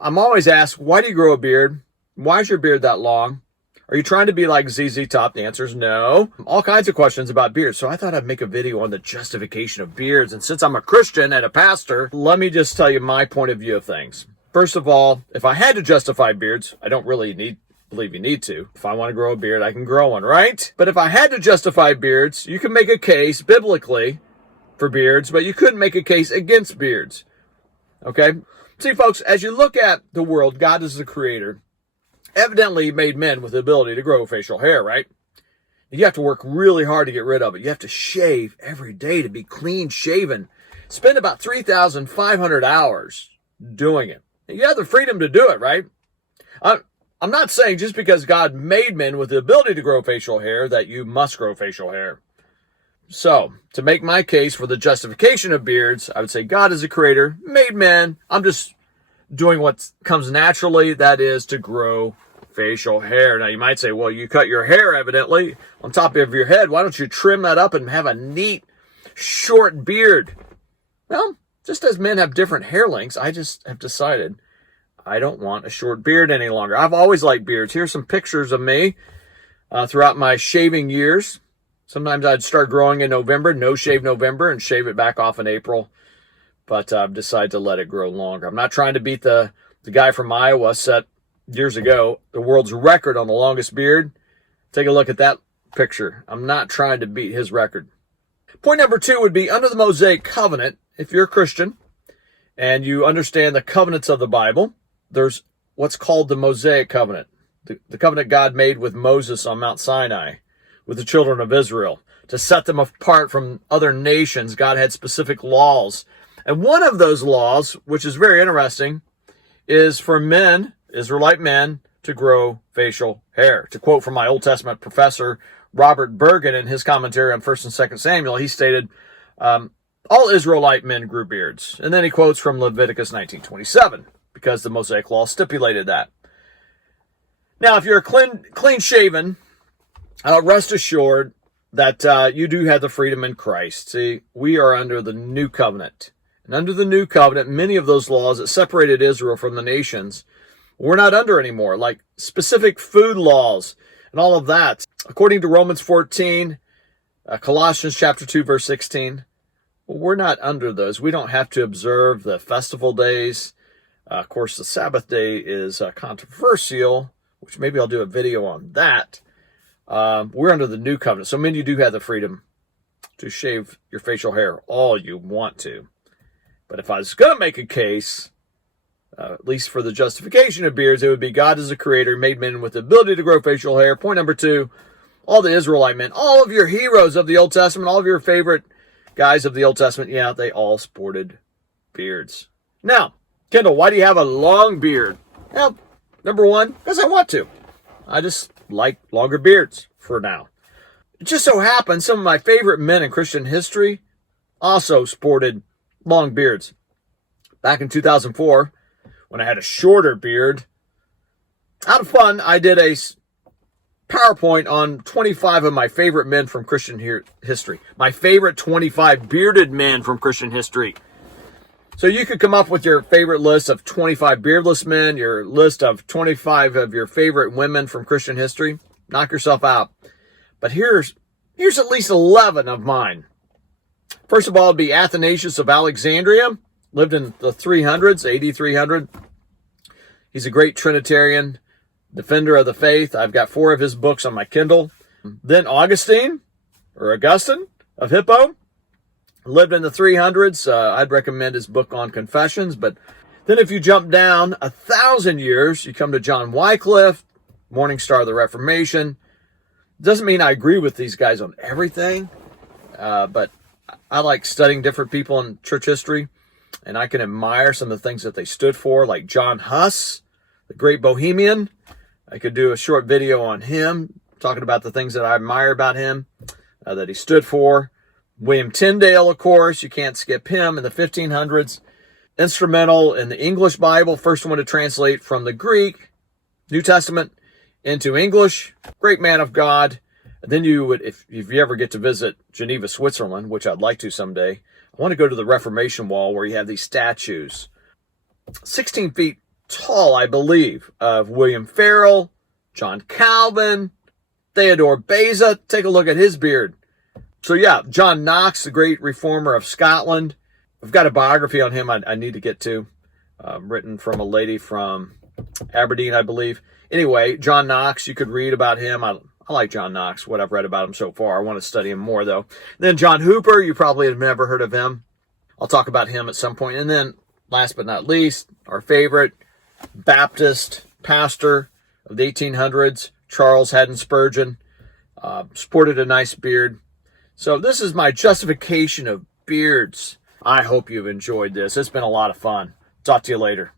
I'm always asked, why do you grow a beard? Why is your beard that long? Are you trying to be like ZZ Top? The answer is no. All kinds of questions about beards. So I thought I'd make a video on the justification of beards. And since I'm a Christian and a pastor, let me just tell you my point of view of things. First of all, if I had to justify beards, I don't really believe you need to. If I want to grow a beard, I can grow one, right? But if I had to justify beards, you can make a case biblically for beards, but you couldn't make a case against beards. Okay? See, folks, as you look at the world, God is the creator. Evidently, he made men with the ability to grow facial hair, right? You have to work really hard to get rid of it. You have to shave every day to be clean shaven. Spend about 3,500 hours doing it. You have the freedom to do it, right? I'm not saying just because God made men with the ability to grow facial hair that you must grow facial hair. So, to make my case for the justification of beards, I would say God is a creator, made men. I'm just doing what comes naturally, that is to grow facial hair. Now, you might say, well, you cut your hair, evidently, on top of your head. Why don't you trim that up and have a neat, short beard? Well, just as men have different hair lengths, I just have decided I don't want a short beard any longer. I've always liked beards. Here's some pictures of me throughout my shaving years. Sometimes I'd start growing in November, no shave November, and shave it back off in April. But I've decided to let it grow longer. I'm not trying to beat the guy from Iowa set years ago the world's record on the longest beard. Take a look at that picture. I'm not trying to beat his record. Point number 2 would be under the Mosaic covenant. If you're a Christian and you understand the covenants of the Bible, there's what's called the Mosaic covenant. The covenant God made with Moses on Mount Sinai with the children of Israel. To set them apart from other nations, God had specific laws. And one of those laws, which is very interesting, is for men, Israelite men, to grow facial hair. To quote from my Old Testament professor, Robert Bergen, in his commentary on 1st and 2nd Samuel, he stated, all Israelite men grew beards. And then he quotes from Leviticus 19:27, because the Mosaic law stipulated that. Now, if you're clean-shaven, rest assured that you do have the freedom in Christ. See, we are under the new covenant. And under the new covenant, many of those laws that separated Israel from the nations, we're not under anymore, like specific food laws and all of that. According to Romans 14, Colossians chapter 2, verse 16, we're not under those. We don't have to observe the festival days. Of course, the Sabbath day is controversial, which maybe I'll do a video on that. We're under the new covenant. So many of you do have the freedom to shave your facial hair all you want to. But if I was going to make a case, at least for the justification of beards, it would be God is a creator, made men with the ability to grow facial hair. Point number 2, all the Israelite men, all of your heroes of the Old Testament, all of your favorite guys of the Old Testament, yeah, they all sported beards. Now, Kendall, why do you have a long beard? Well, number 1, because I want to. I just like longer beards for now. It just so happens some of my favorite men in Christian history also sported long beards. Back in 2004, when I had a shorter beard, out of fun, I did a PowerPoint on 25 of my favorite men from Christian history. My favorite 25 bearded men from Christian history. So you could come up with your favorite list of 25 beardless men, your list of 25 of your favorite women from Christian history. Knock yourself out. But here's at least 11 of mine. First of all, it'd be Athanasius of Alexandria. Lived in the 300s, AD 300. He's a great Trinitarian, defender of the faith. I've got 4 of his books on my Kindle. Then Augustine of Hippo. Lived in the 300s. I'd recommend his book on confessions. But then if you jump down 1,000 years, you come to John Wycliffe, Morning Star of the Reformation. Doesn't mean I agree with these guys on everything, but I like studying different people in church history, and I can admire some of the things that they stood for, like John Huss, the great Bohemian. I could do a short video on him, talking about the things that I admire about him, that he stood for. William Tyndale, of course, you can't skip him in the 1500s. Instrumental in the English Bible, first one to translate from the Greek, New Testament, into English. Great man of God. And then you would, if you ever get to visit Geneva, Switzerland, which I'd like to someday, I want to go to the Reformation Wall where you have these statues. 16 feet tall, I believe, of William Farel, John Calvin, Theodore Beza. Take a look at his beard. So yeah, John Knox, the great reformer of Scotland. I've got a biography on him I need to get to, written from a lady from Aberdeen, I believe. Anyway, John Knox, you could read about him. I like John Knox, what I've read about him so far. I want to study him more, though. Then John Hooper, you probably have never heard of him. I'll talk about him at some point. And then, last but not least, our favorite Baptist pastor of the 1800s, Charles Haddon Spurgeon, sported a nice beard. So this is my justification of beards. I hope you've enjoyed this. It's been a lot of fun. Talk to you later.